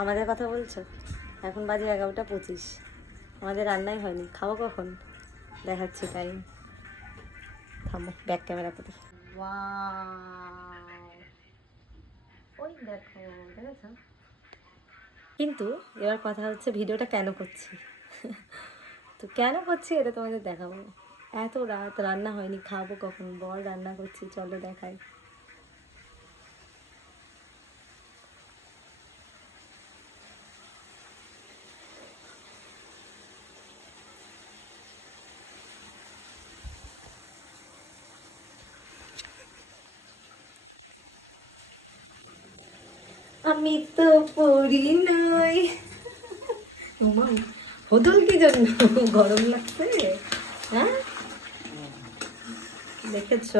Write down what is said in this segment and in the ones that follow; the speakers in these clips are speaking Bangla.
আমাদের কথা বলছো? এখন বাজে এগারোটা পঁচিশ। আমাদের রান্নাই হয়নি। খাব কখন? দেখাচ্ছি টাইম থামো ব্যাক ক্যামেরা করি ওই দেখো দেখেছ? কিন্তু এবার কথা হচ্ছে ভিডিওটা কেন করছি? তো কেন করছি এটা তোমাদের দেখাবো। এত রাত রান্না হয়নি খাব কখন? বল রান্না করছি চলো দেখাই। আমি তো পড়ি নই হোদল কি জন্য? গরম লাগছে? হ্যাঁ? দেখেছ?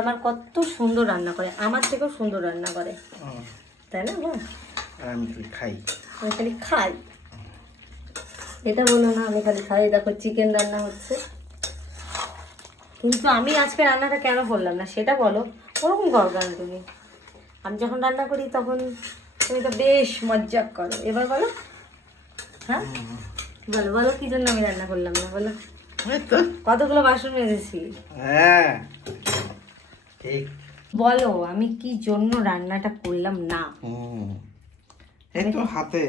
আমার কত সুন্দর রান্না করে আমার থেকেও সুন্দর রান্না করে। তাই না আমি খাই। আমি খালি খাই। এটা বলো না আমি খালি খাই। দেখো চিকেন রান্না হচ্ছে। কিন্তু আমি আজকে রান্নাটা কেন করলাম না সেটা বলো। ওরকম করো কেন তুমি? আমি যখন রান্না করি তখন তুমি তো বেশ মজা করো। এবার বলো? হ্যাঁ? কি বলো বলো কি জন্য আমি রান্না করলাম না? বলো। কতগুলো বাসন মেজেছি? হ্যাঁ ঠিক। বলো আমি কি জন্য রান্নাটা করলাম না? হাতে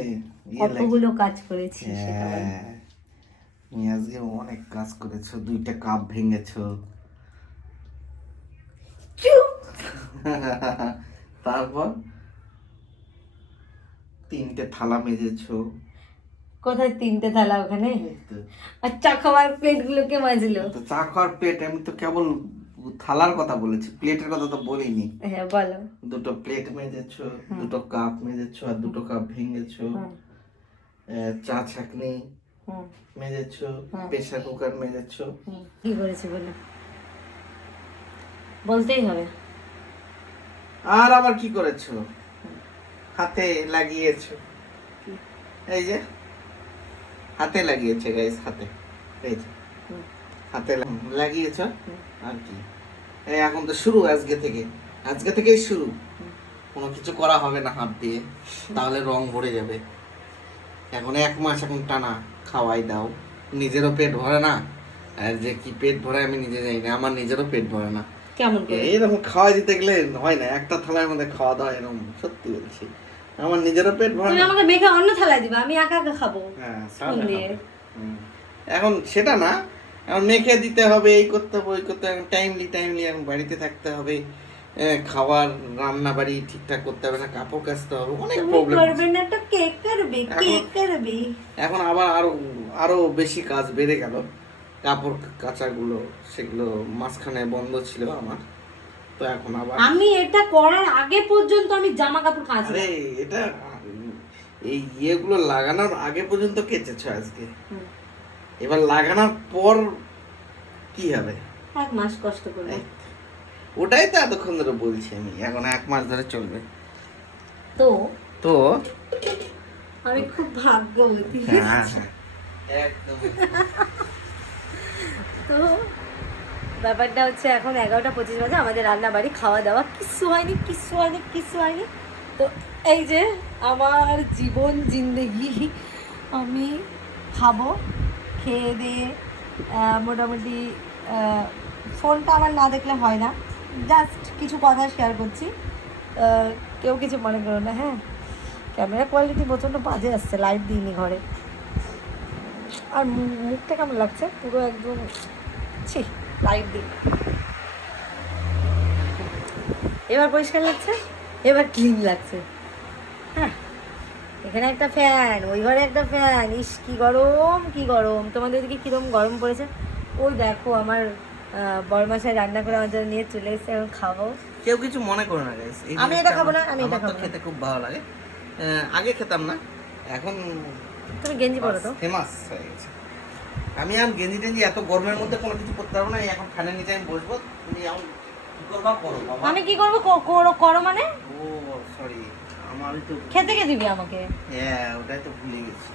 ইয়ে কতগুলো কাজ করেছি সেটা হ্যাঁ তুমি আজকে অনেক কাজ করেছ দুইটা কাপ ভেঙেছো। চুপ! তারপর তিনটে থালা মেজেছো। কোথায় তিনটে থালা ওখানে? আর চা খাওয়ার প্লেটগুলোকে মাজলো। তো চা খাওয়ার প্লেট আমি তো কেবল থালার কথা বলেছি প্লেটের কথা তো বলিনি। হ্যাঁ বলো। দুটো প্লেট মেজেছো দুটো কাপ মেজেছো আর দুটো কাপ ভেঙেছো। চা ছাকনি মেজেছো। Pressure cooker মেজেছো। কি করেছি বলো? বলতেই হবে। আর আবার কি করেছ? হাতে লাগিয়েছো। এই যে হাতে লাগিয়েছে গাইস হাতে। এই যে হাতে লাগিয়েছো? আর কি? এই এখন তো শুরু আজকে থেকে। আজকে থেকেই শুরু। কোনো কিছু করা হবে না হাত দিয়ে। তাহলে রং ভরে যাবে। এখন এক মাস এখন টানা খাওয়াই দাও। নিজেরও পেট ভরে না। আর যে কি পেট ভরে আমি নিজে জানি না। আমার নিজেরও পেট ভরে না। কেমন করে? এইরকম খাওয়াই দিতে গেলে হয় না একটা থালার মধ্যে খাওয়া দাওয়া এরকম সত্যি বলছি। আমার নিজেরও পেট ভরে তুমি আমাকে মেখে অন্য থালায় দিবা আমি একা একা খাব। হ্যাঁ। এখন সেটা না এখন মেখে দিতে হবে এই করতে হবে ওই করতে হবে টাইমলি টাইমলি এখন বাড়িতে থাকতে হবে। খাবার রান্না বাড়ি ঠিকঠাক করতে হবে না কাপড় কাচতে হবে অনেক প্রবলেম করবে না তো কে করবে কে এখন- করবে। এখন আবার আরও আরও বেশি কাজ বেড়ে গেল। কাপড় কাচাগুলো সেগুলো মাঝখানে বন্ধ ছিল আমার। তো এখন আবার আমি এটা করার আগে পর্যন্ত আমি জামা কাপড় কাচি। আরে এটা এই ইয়েগুলো লাগানোর আগে পর্যন্ত কেচেছ আজকে। এবার লাগানোর পর কি হবে? এক মাস কষ্ট করে। ওটাই তো এতক্ষণ ধরে বলছি আমি এখন এক মাস ধরে চলবে। তো? তো? আমি খুব ভাগ্যবতী। হ্যাঁ হ্যাঁ। একদম। তো ব্যাপারটা হচ্ছে এখন এগারোটা পঁচিশ বাজে, আমাদের রান্না বাড়ি খাওয়া দাওয়া কিচ্ছু হয়নি কিচ্ছু হয়নি কিচ্ছু হয়নি। তো এই যে আমার জীবন জিন্দেগি, আমি খাব, খেয়ে দিয়ে মোটামুটি ফোনটা আমার না দেখলে হয় না। জাস্ট কিছু কথা শেয়ার করছি। কেউ কিছু মনে করো না হ্যাঁ? ক্যামেরা কোয়ালিটি প্রচণ্ড বাজে আসছে লাইট দিইনি ঘরে। আর মুখটা কেমন লাগছে? পুরো একদম ছি লাইট দিই। এবার পরিষ্কার লাগছে? এবার ক্লিন লাগছে। হ্যাঁ। এখানে একটা ফ্যান ওই ঘরে একটা ফ্যান ইস কি গরম কি গরম। তোমাদের দিকে কীরকম গরম পড়েছে? ওই দেখো আমার বরমাসায় রান্না করে আমার জন্য নিয়ে চলে এসেছে এখন খাব। কেউ কিছু মনে করো না আমি এটা খাব না, আমি এটা খাব খেতে খুব ভালো লাগে। আগে খেতাম না। এখন তুমি গেঞ্জি পরো তো। ফেমাস হয়ে গেছে। আমি এখন গেঞ্জি টেঞ্জি এত গরমের মধ্যে কোনো কিছু করতে পারব না এখন ফ্যানের নিচে আমি বসবো। তুমি এখন কি করবা? করো বাবা। আমি কি করব? করো মানে? ও সরি আমার তো খেতে কে দিবি আমাকে? হ্যাঁ ওটাই তো ভুলে গেছি।